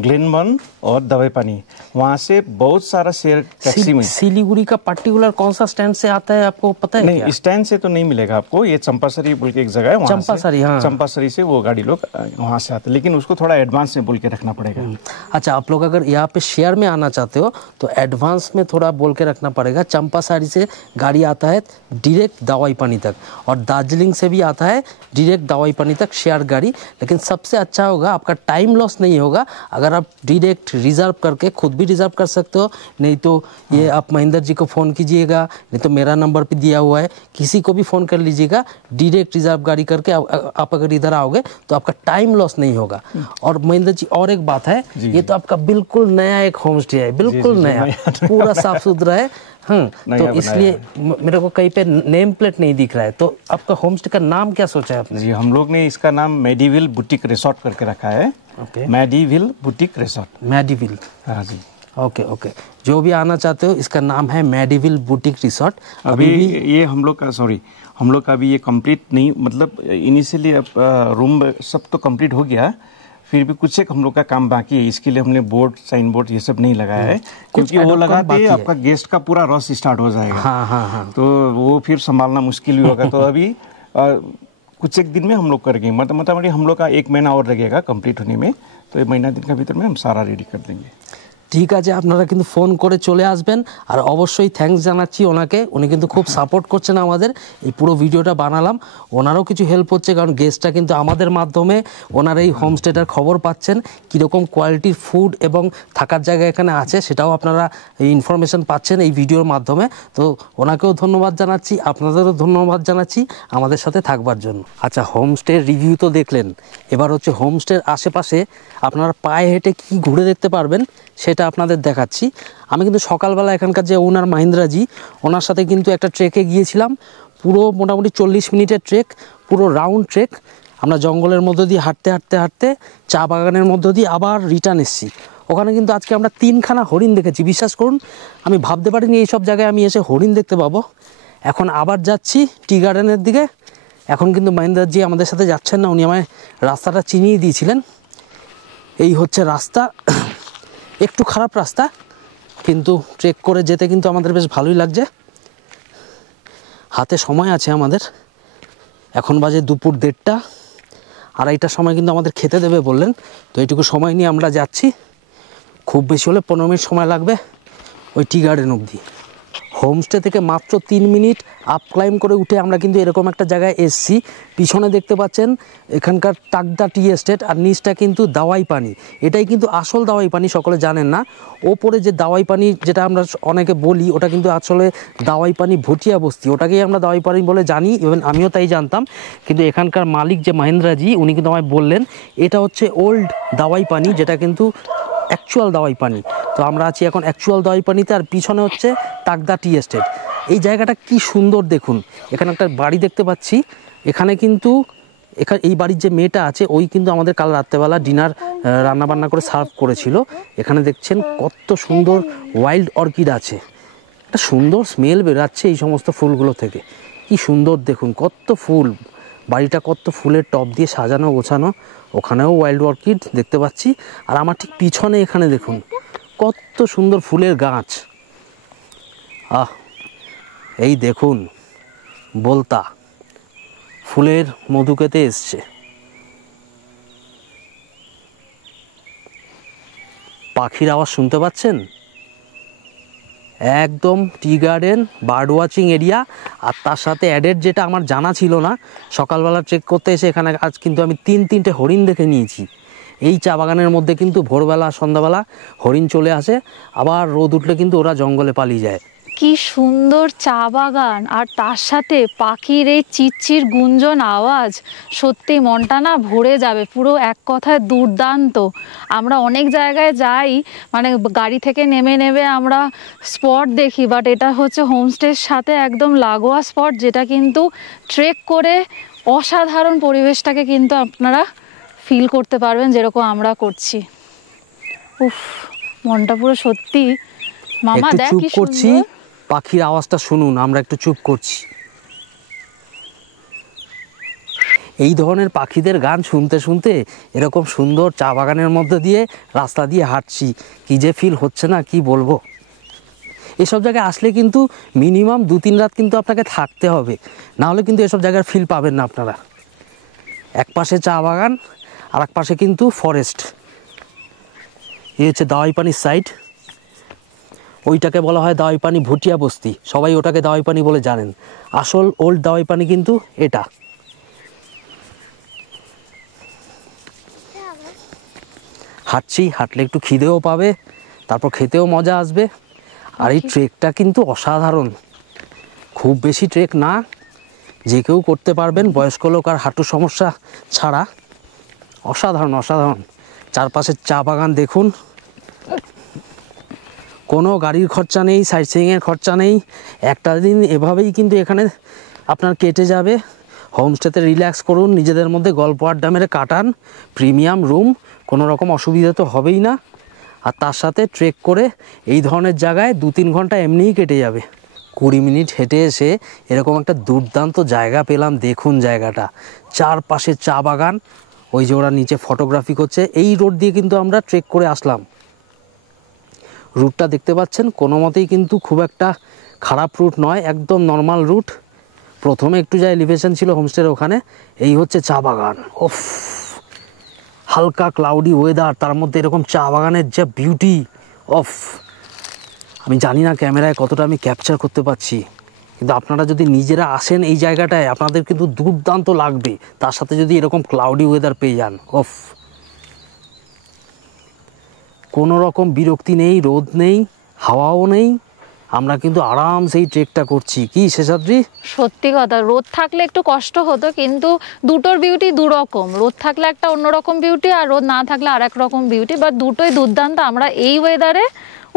ग्लेनबर्न और दवाई पानी, वहाँ से बहुत सारा शेयर टैक्सी में। सिलीगुड़ी का पर्टिकुलर कौन सा स्टैंड से आता है आपको पता है? नहीं, स्टैंड से तो नहीं मिलेगा आपको, ये चंपासरी बोल के एक जगह है, वहाँ चंपासरी, हाँ। चंपासरी से वो गाड़ी लोग वहाँ से आते हैं, लेकिन उसको थोड़ा एडवांस में बोल के रखना पड़ेगा। अच्छा, आप लोग अगर यहाँ पे शेयर में आना चाहते हो तो एडवांस में थोड़ा बोल के रखना पड़ेगा। चंपासरी से गाड़ी आता है डायरेक्ट दवाई पानी तक, और दार्जिलिंग से भी आता है डायरेक्ट दवाई पानी तक शेयर गाड़ी। लेकिन सबसे अच्छा होगा, आपका टाइम लॉस नहीं होगा अगर आप डायरेक्ट रिजर्व करके, खुद भी रिजर्व कर सकते हो, नहीं तो ये आप महेंद्र जी को फ़ोन कीजिएगा, नहीं तो मेरा नंबर पे दिया हुआ है, किसी को भी फ़ोन कर लीजिएगा। डायरेक्ट रिजर्व गाड़ी करके आप अगर इधर आओगे तो आपका टाइम लॉस नहीं होगा। और महेंद्र जी, और एक बात है, ये तो आपका बिल्कुल नया एक होम स्टे है, बिल्कुल नया, पूरा साफ सुथरा है। तो इसलिए मेरे को कहीं पे नेम प्लेट नहीं दिख रहा है। तो आपका होम स्टे का नाम क्या सोचा है आपने? जी, हम लोग ने इसका नाम मेडीविल बुटीक रिसोर्ट करके रखा है। मेडीविल बुटीक रिसोर्ट। मेडीविल, हाँ जी। ओके ओके, जो भी आना चाहते हो, इसका नाम है मेडीविल बुटीक रिसोर्ट। अभी ये हम लोग का अभी ये कंप्लीट नहीं, मतलब इनिशियली रूम सब तो कंप्लीट हो गया, फिर भी कुछ एक हम लोग का काम बाकी है। इसके लिए हमने बोर्ड, साइन बोर्ड ये सब नहीं लगाया है, क्योंकि वो लगाते आपका गेस्ट का पूरा रश स्टार्ट हो जाएगा। हाँ। तो वो फिर संभालना मुश्किल भी होगा। तो अभी कुछ एक दिन में हम लोग करेंगे, मोटामोटी हम लोग का 1 महीना और लगेगा कंप्लीट होने में। तो 1 महीना दिन के भीतर में हम सारा रेडी कर देंगे। ঠিক আছে, আপনারা কিন্তু ফোন করে চলে আসবেন। আর অবশ্যই থ্যাঙ্কস জানাচ্ছি ওনাকে, উনি কিন্তু খুব সাপোর্ট করছেন আমাদের। এই পুরো ভিডিওটা বানালাম, ওনারও কিছু হেল্প হচ্ছে, কারণ গেস্টটা কিন্তু আমাদের মাধ্যমে ওনার এই হোমস্টেটার খবর পাচ্ছেন, কীরকম কোয়ালিটির ফুড এবং থাকার জায়গা এখানে আছে সেটাও আপনারা এই ইনফরমেশন পাচ্ছেন এই ভিডিওর মাধ্যমে। তো ওনাকেও ধন্যবাদ জানাচ্ছি, আপনাদেরও ধন্যবাদ জানাচ্ছি আমাদের সাথে থাকবার জন্য। আচ্ছা, হোমস্টের রিভিউ তো দেখলেন, এবার হচ্ছে হোমস্টের আশেপাশে আপনারা পায়ে হেঁটে কি ঘুরে দেখতে পারবেন সেটা আপনাদের দেখাচ্ছি। আমি কিন্তু সকালবেলা এখানকার যে ওনার মহেন্দ্রজি, ওনার সাথে কিন্তু একটা ট্রেকে গিয়েছিলাম, পুরো মোটামুটি 40 মিনিটের ট্রেক, পুরো রাউন্ড ট্রেক। আমরা জঙ্গলের মধ্য দিয়ে হাঁটতে চা বাগানের মধ্য দিয়ে আবার রিটার্ন এসেছি। ওখানে কিন্তু আজকে আমরা 3খানা হরিণ দেখেছি। বিশ্বাস করুন, আমি ভাবতে পারিনি এইসব জায়গায় আমি এসে হরিণ দেখতে পাবো। এখন আবার যাচ্ছি টি গার্ডেনের দিকে। এখন কিন্তু মহেন্দ্রজি আমাদের সাথে যাচ্ছেন না, উনি আমায় রাস্তাটা চিনিয়ে দিয়েছিলেন। এই হচ্ছে রাস্তা, একটু খারাপ রাস্তা, কিন্তু ট্রেক করে যেতে কিন্তু আমাদের বেশ ভালোই লাগছে। হাতে সময় আছে আমাদের, এখন বাজে দুপুর 1:30, 2:30টার সময় কিন্তু আমাদের খেতে দেবে বললেন। তো এইটুকু সময় নিয়ে আমরা যাচ্ছি, খুব বেশি হলে 15 মিনিট সময় লাগবে ওই টি গার্ডেন অবধি। হোমস্টে থেকে মাত্র 3 মিনিট আপ ক্লাইম করে উঠে আমরা কিন্তু এরকম একটা জায়গায় এসছি। পিছনে দেখতে পাচ্ছেন এখানকার তাকদা টি এস্টেট, আর নিচটা কিন্তু দাওয়াই পানি। এটাই কিন্তু আসল দাওয়াই পানি, সকলে জানেন না। ওপরে যে দাওয়াই পানি যেটা আমরা অনেকে বলি, ওটা কিন্তু আসলে দাওয়াই পানি ভুটিয়া বস্তি, ওটাকেই আমরা দাওয়াই পানি বলে জানি, ইভেন আমিও তাই জানতাম। কিন্তু এখানকার মালিক যে মহেন্দ্রজি, উনি কিন্তু আমায় বললেন এটা হচ্ছে ওল্ড দাওয়াই পানি, যেটা কিন্তু অ্যাকচুয়াল দাওয়াই পানি। তো আমরা আছি এখন অ্যাকচুয়াল দাওয়াই পানিতে, আর পিছনে হচ্ছে তাকদা টি এস্টেট। এই জায়গাটা কি সুন্দর দেখুন। এখানে একটা বাড়ি দেখতে পাচ্ছি, এখানে কিন্তু এই বাড়ির যে মেয়েটা আছে, ওই কিন্তু আমাদের কাল রাত্রেবেলা ডিনার রান্নাবান্না করে সার্ভ করেছিল। এখানে দেখছেন কত সুন্দর ওয়াইল্ড অর্কিড আছে, একটা সুন্দর স্মেল বেরাচ্ছে এই সমস্ত ফুলগুলো থেকে। কি সুন্দর দেখুন, কত ফুল, বাড়িটা কত ফুলের টব দিয়ে সাজানো গোছানো। ওখানেও ওয়াইল্ড অর্কিড দেখতে পাচ্ছি, আর আমার ঠিক পিছনে এখানে দেখুন কত সুন্দর ফুলের গাছ। এই দেখুন বলতা ফুলের মধু খেতে এসছে। পাখির আওয়াজ শুনতে পাচ্ছেন? একদম tea garden bird watching area. আর তার সাথে অ্যাডেড যেটা আমার জানা ছিল না, সকালবেলা ট্রেক করতে এসে এখানে আজ কিন্তু আমি 3-3টে হরিণ দেখে নিয়েছি। এই চা বাগানের মধ্যে কিন্তু ভোরবেলা সন্ধ্যাবেলা হরিণ চলে আসে, আবার রোদ উঠলে কিন্তু ওরা জঙ্গলে পালিয়ে যায়। কি সুন্দর চা বাগান, আর তার সাথে পাখির এই চিরচির গুঞ্জন আওয়াজ, সত্যি মনটা না ভরে যাবে। পুরো এক কথায় দুর্দান্ত। আমরা অনেক জায়গায় যাই, মানে গাড়ি থেকে নেমে আমরা স্পট দেখি, বাট এটা হচ্ছে হোমস্টের সাথে একদম লাগোয়া স্পট, যেটা কিন্তু ট্রেক করে অসাধারণ পরিবেশটাকে কিন্তু আপনারা ফিল করতে পারবেন, যেরকম আমরা করছি। উফ, মনটা পুরো সত্যি। মামা দেখ কি সুন্দর। পাখির আওয়াজটা শুনুন, আমরা একটু চুপ করছি। এই ধরনের পাখিদের গান শুনতে শুনতে এরকম সুন্দর চা বাগানের মধ্যে দিয়ে রাস্তা দিয়ে হাঁটছি, কী যে ফিল হচ্ছে না কি বলবো। এসব জায়গায় আসলে কিন্তু মিনিমাম 2-3 রাত কিন্তু আপনাকে থাকতে হবে, নাহলে কিন্তু এসব জায়গার ফিল পাবেন না আপনারা। এক পাশে চা বাগান আর এক পাশে কিন্তু ফরেস্ট। এই হচ্ছে দাওয়াই পানির সাইড, ওইটাকে বলা হয় দাওয়াই পানি ভুটিয়া বস্তি, সবাই ওটাকে দাওয়াই পানি বলে জানেন। আসল ওল্ড দাওয়াই পানি কিন্তু এটা। হাঁটছি, হাঁটলে একটু খিদেও পাবে, তারপর খেতেও মজা আসবে। আর এই ট্রেকটা কিন্তু অসাধারণ, খুব বেশি ট্রেক না, যে কেউ করতে পারবেন, বয়স্ক লোক আর হাঁটুর সমস্যা ছাড়া। অসাধারণ অসাধারণ। চারপাশের চা বাগান দেখুন, কোনো গাড়ির খরচা নেই, সাইট সিইংয়ের খরচা নেই। একটা দিন এভাবেই কিন্তু এখানে আপনার কেটে যাবে। হোমস্টেতে রিল্যাক্স করুন, নিজেদের মধ্যে গল্প আড্ডা মেরে কাটান। প্রিমিয়াম রুম, কোনো রকম অসুবিধা তো হবেই না। আর তার সাথে ট্রেক করে এই ধরনের জায়গায় 2-3 ঘন্টা এমনিই কেটে যাবে। 20 মিনিট হেঁটে এসে এরকম একটা দুর্দান্ত জায়গা পেলাম। দেখুন জায়গাটা, চারপাশে চা বাগান, ওই যে ওরা নিচে ফটোগ্রাফি করছে। এই রোড দিয়ে কিন্তু আমরা ট্রেক করে আসলাম। রুটটা দেখতে পাচ্ছেন, কোনো মতেই কিন্তু খুব একটা খারাপ রুট নয়, একদম নর্মাল রুট। প্রথমে একটু যা এলিভেশন ছিল হোমস্টের ওখানে, এই হচ্ছে চা বাগান। ওফ, হালকা ক্লাউডি ওয়েদার, তার মধ্যে এরকম চা বাগানের যে বিউটি, অফ, আমি জানি না ক্যামেরায় কতটা আমি ক্যাপচার করতে পারছি, কিন্তু আপনারা যদি নিজেরা আসেন এই জায়গাটায় আপনাদের কিন্তু দুর্দান্ত লাগবে। তার সাথে যদি এরকম ক্লাউডি ওয়েদার পেয়ে যান, অফ, কোনো রকম বিরক্তি নেই, রোদ নেই, হাওয়াও নেই, আমরা কিন্তু আরামসে এই ট্রেকটা করছি। কি শেষাদ্রি? সত্যি কথা, রোদ থাকলে একটু কষ্ট হতো, কিন্তু দুটোর বিউটি দুরকম। রোদ থাকলে একটা অন্যরকম বিউটি, আর রোদ না থাকলে আর এক রকম বিউটি, বাট দুটোই দুর্দান্ত। আমরা এই ওয়েদারে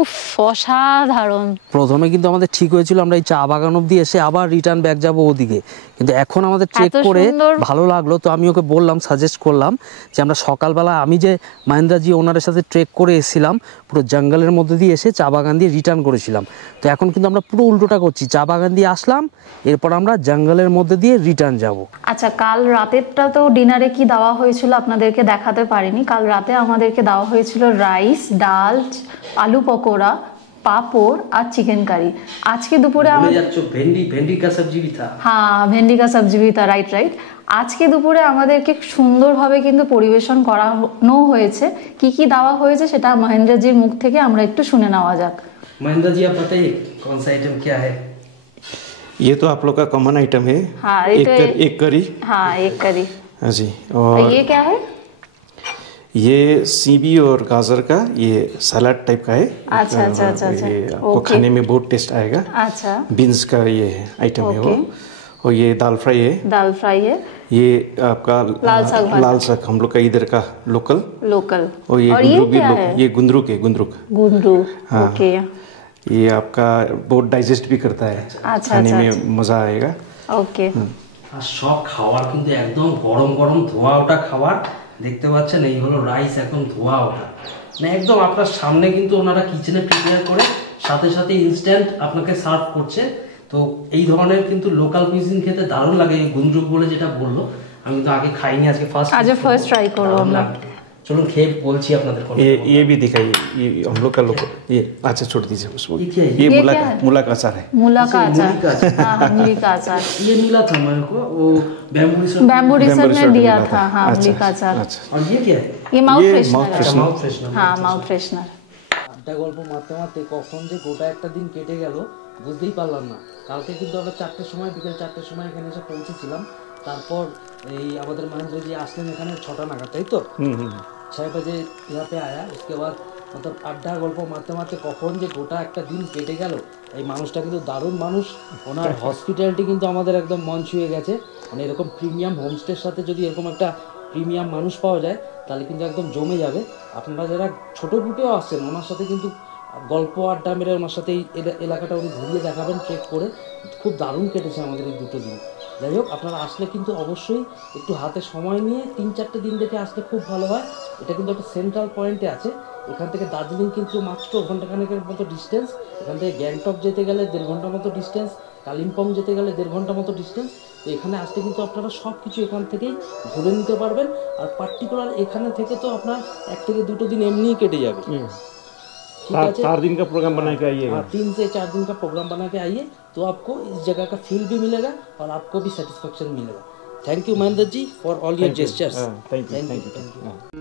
উফ, অসাধারণ। প্রথমে কিন্তু আমাদের ঠিক হয়েছিল আমরা এই চা বাগান অবধি এসে আবার রিটার্ন ব্যাক যাবো ওদিকে, কিন্তু এখন আমাদের ট্রেক করে ভালো লাগলো, তো আমি ওকে বললাম, সাজেস্ট করলাম যে আমরা সকালবেলা, আমি যে মহেন্দ্রজি ওনারের সাথে ট্রেক করে এসেছিলাম, পুরো জঙ্গলের মধ্যে দিয়ে এসে চা বাগান দিয়ে রিটার্ন করেছিলাম। তো এখন কিন্তু আমরা পুরো উল্টোটা করছি, চা বাগান দিয়ে আসলাম, এরপর আমরা জঙ্গলের মধ্যে দিয়ে রিটার্ন যাব। আচ্ছা, কাল রাতেরটা তো ডিনারে কি দেওয়া হয়েছিল আপনাদেরকে দেখাতে পারিনি। কাল রাতে আমাদেরকে দেওয়া হয়েছিল রাইস, ডাল, আলু পকোড়া, পাপড় আর চিকেন কারি। আজকে দুপুরে ভেন্ডি কা সবজি ভি থা। হ্যাঁ, ভেন্ডি কা সবজি ভি থা, রাইট রাইট। আজকে দুপুরে আমাদেরকে সুন্দরভাবে কিন্তু পরিবেশন করানো হয়েছে। কি কি দেওয়া হয়েছে সেটা মহেন্দ্রজির মুখ থেকে আমরা একটু শুনে নেওয়া যাক। মহেন্দ্রজি, आप बताइए कौन सा आइटम क्या है? ये तो आप लोग का कॉमन आइटम है। हाँ, एक करी। हाँ, एक करी। हाँ जी। और ये क्या है? ये सीबी और गाजर का ये सलाद टाइप का है। अच्छा अच्छा अच्छा अच्छा, ये आपको खाने में बहुत टेस्ट आएगा। अच्छा, बीन्स का ये आइटम है वो। और ये दाल फ्राई है। दाल फ्राई है। ये आपका लाल साग हम लोग का इधर का लोकल। और ये गुंदरुक भी ये गुंदरुक है, गुंदरुक। हाँ, ओके। ये आपका बहुत डाइजेस्ट भी करता है। अच्छा, खाने अच्छा, में मजा आएगा। ओके। আর সব খাবার কিন্তু একদম গরম গরম ধোয়া ওঠা খাবার দেখতে পাচ্ছেন। এই হলো রাইস, এখন ধোয়া ওঠা, মানে একদম আপনার সামনে কিন্তু ওনারা কিচেনে প্রিপেয়ার করে সাথে সাথে ইনস্ট্যান্ট আপনাকে সার্ভ করছে। তো এই ধরনের কিন্তু লোকাল কুইজিন খেতে দারুণ লাগে। এই গুন্দ্রুক বলে যেটা বললো, আমি তো আগে খাইনি, আজকে ফার্স্ট ট্রাই করবো আমরা। চলুন খেয়ে বলছি আপনাদের। ये भी दिखाइए, ये हम लोग का लोकल। ये अच्छा छोड़ दीजिए उसको। ये मूला का अचार है। मूला का अचार, हाँ, मूली का अचार। ये मिला था मेरे को, वो बैम्बू रिसोर्ट में दिया था। हाँ, मूली का अचार। और ये क्या है? ये माउथ फ्रेशनर। हाँ, माउथ फ्रेशनर। আড্ডা গল্প মারতে মারতে কখন যে গোটা একটা দিন কেটে গেল বুঝতেই পারলাম না। কালকে কিন্তু আমরা 4টের সময়, বিকেল 4টের সময় এখানে এসে পৌঁছেছিলাম। তারপর এই আমাদের মহেন্দ্রজি আসলেন এখানে 6টা নাগাদ, তাই তো? 6 बजे यहाँ पे आया। उसके बाद मतलब আড্ডা গল্প মারতে মারতে কখন যে গোটা একটা দিন কেটে গেল। এই মানুষটা কিন্তু দারুণ মানুষ, ওনার হসপিটালিটি কিন্তু আমাদের একদম মন ছুঁয়ে গেছে। মানে এরকম প্রিমিয়াম হোমস্টের সাথে যদি এরকম একটা প্রিমিয়াম মানুষ পাওয়া যায় তাহলে কিন্তু একদম জমে যাবে। আপনারা যারা ছোটো গ্রুপেও আসছেন ওনার সাথে কিন্তু গল্প আড্ডা মেরে ওনার সাথে এই এলাকাটা উনি ঘুরিয়ে দেখাবেন ট্রেক করে। খুব দারুণ কেটেছে আমাদের এই 2টো দিন। যাই হোক, আপনারা আসলে কিন্তু অবশ্যই একটু হাতে সময় নিয়ে 3-4টে দিন দেখে আসলে খুব ভালো হয়। এটা কিন্তু একটা সেন্ট্রাল পয়েন্টে আছে। এখান থেকে দার্জিলিং কিন্তু মাত্র ঘন্টাখানেকের মতো ডিস্টেন্স। এখান থেকে গ্যাংটক যেতে গেলে 1.5 ঘন্টার মতো ডিস্টেন্স। কালিম্পং যেতে গেলে 1.5 ঘন্টা মতো ডিস্টেন্স। তো এখানে আসতে কিন্তু আপনারা সব কিছু এখান থেকেই ঘুরে নিতে পারবেন। আর পার্টিকুলার এখানে থেকে তো আপনার 1 থেকে 2 दिन এমনিই কেটে যাবে। ठीक है, 4 दिन का प्रोग्राम बना के आइएगा। 3 से 4 दिन का प्रोग्राम बना के आइए, तो आपको इस जगह का फील भी मिलेगा और आपको भी सेटिस्फेक्शन मिलेगा। Thank you Mahendra ji for all your gestures. Thank you.